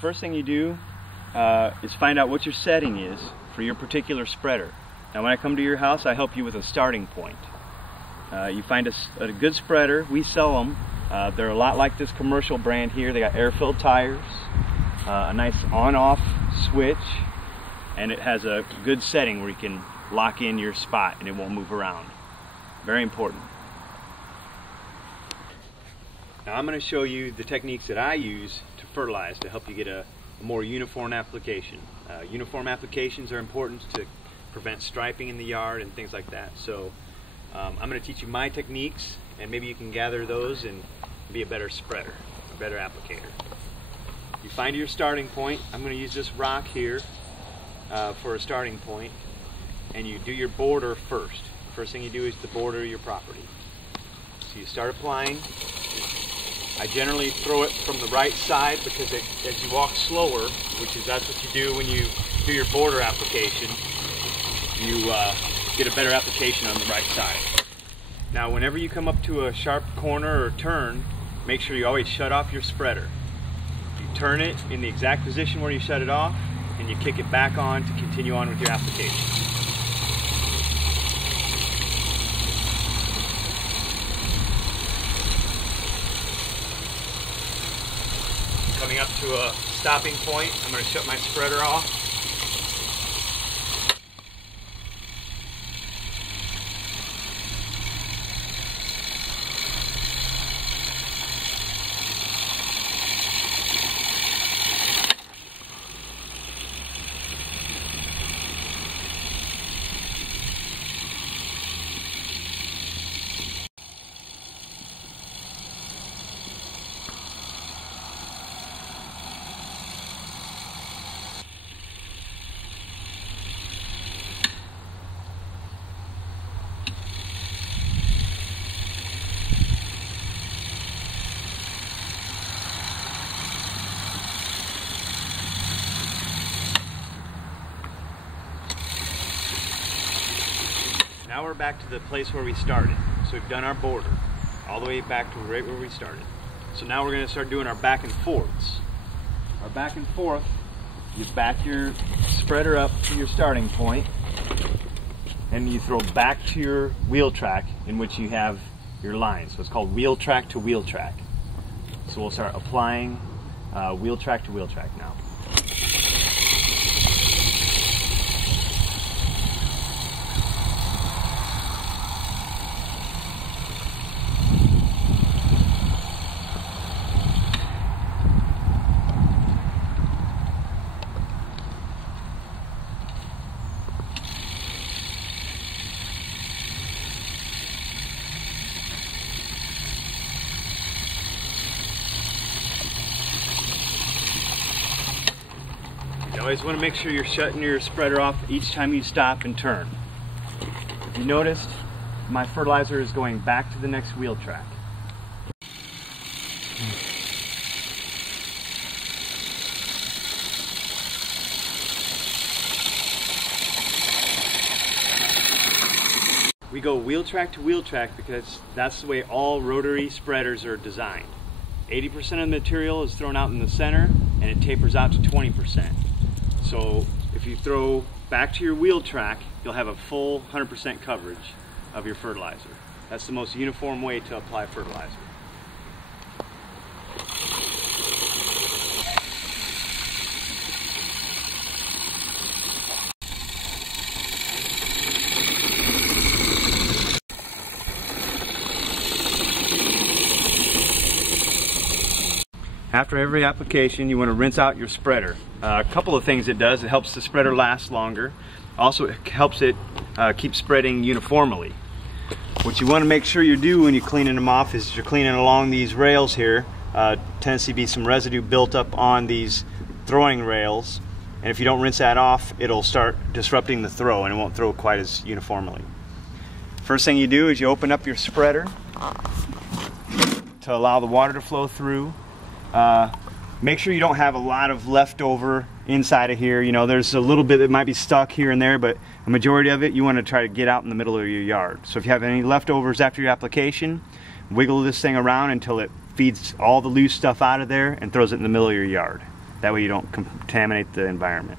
first thing you do is find out what your setting is for your particular spreader. Now when I come to your house, I help you with a starting point. You find a good spreader. We sell them. They're a lot like this commercial brand here. They got air-filled tires, a nice on-off switch, and it has a good setting where you can lock in your spot and it won't move around. Very important. Now I'm going to show you the techniques that I use to fertilize to help you get a more uniform application. Uniform applications are important to prevent striping in the yard and things like that. So I'm going to teach you my techniques, and maybe you can gather those and be a better spreader, a better applicator. You find your starting point. I'm going to use this rock here for a starting point, and you do your border first. First thing you do is the border of your property. So you start applying. I generally throw it from the right side because as you walk slower, that's what you do when you do your border application, you get a better application on the right side. Now whenever you come up to a sharp corner or turn, make sure you always shut off your spreader. You turn it in the exact position where you shut it off, and you kick it back on to continue on with your application. Coming up to a stopping point, I'm going to shut my spreader off. Now we're back to the place where we started. So we've done our border, all the way back to right where we started. So now we're going to start doing our back and forths. Our back and forth, you back your spreader up to your starting point, and you throw back to your wheel track in which you have your line. So it's called wheel track to wheel track. So we'll start applying wheel track to wheel track now. You always want to make sure you're shutting your spreader off each time you stop and turn. If you noticed, my fertilizer is going back to the next wheel track. We go wheel track to wheel track because that's the way all rotary spreaders are designed. 80% of the material is thrown out in the center, and it tapers out to 20%. So if you throw back to your wheel track, you'll have a full 100% coverage of your fertilizer. That's the most uniform way to apply fertilizer. After every application, you want to rinse out your spreader. A couple of things it does: it helps the spreader last longer. Also, it helps it keep spreading uniformly. What you want to make sure you do when you're cleaning them off is you're cleaning along these rails here. Tends to be some residue built up on these throwing rails, and if you don't rinse that off, it'll start disrupting the throw and it won't throw quite as uniformly. First thing you do is you open up your spreader to allow the water to flow through. Make sure you don't have a lot of leftover inside of here. You know, there's a little bit that might be stuck here and there, but a majority of it you want to try to get out in the middle of your yard. So if you have any leftovers after your application, wiggle this thing around until it feeds all the loose stuff out of there and throws it in the middle of your yard. That way you don't contaminate the environment.